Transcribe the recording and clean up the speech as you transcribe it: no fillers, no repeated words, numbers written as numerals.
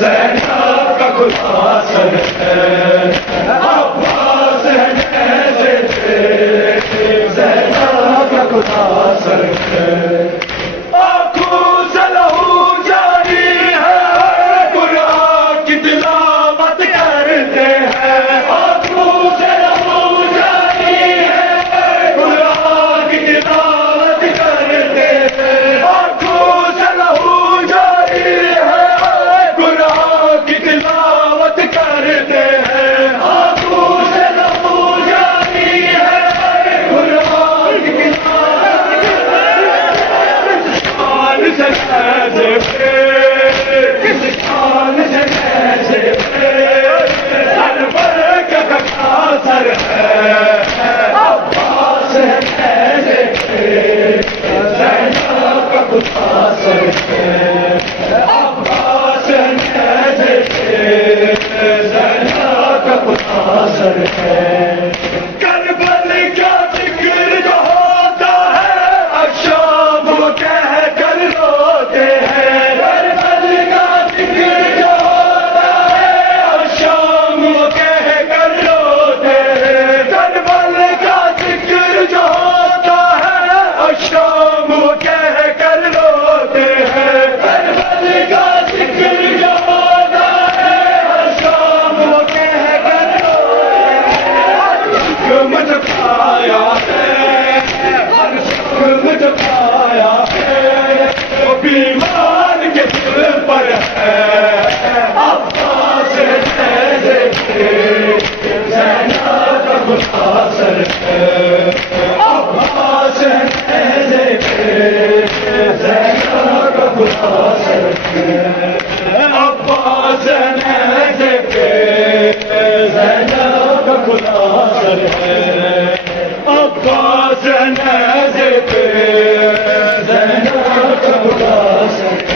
ज़ैनब का खुलासर है, अब्बास है नैज़े पे, ज़ैनब का खुलासर है। आँखों से लहू जारी है, कुरान की तिलावत करते हैं। आँखों से लहू जारी है, कुरान की तिलावत करते हैं। आँखों से लहू जारी है, कुरान की तिलावत करते हैं। आँखों से लहू जारी है, कुरान की तिलावत करते हैं। किस शान से कैसे सर पर का खासर है, अब्बास है कैसे ज़ैनब का खुलासर है, अब्बास है कैसे ज़ैनब का खुलासर है। करबल का जिक्र जो होता है, अशाम कह कर रोते हैं। करबल का जिक्र जो होता है, अशाम कह कर रोते हैं। करबल का जिक्र जो होता है, अशाम कह कर रोते हैं। करबल का जिक्र जो होता है, अशाम कह कर रोते हैं। मुझ पाया है, हर मुझ पाया है, वो बीमार के दिल पर है, अब्बास नैज़े पे, ज़ैनब का खुलासर है। अब्बास नैज़े पे, ज़ैनब का खुलासर है। अब्बास नैज़े पे, ज़ैनब का खुलासर है। अब्बास नैज़े पे, ज़ैनब का खुलासर है।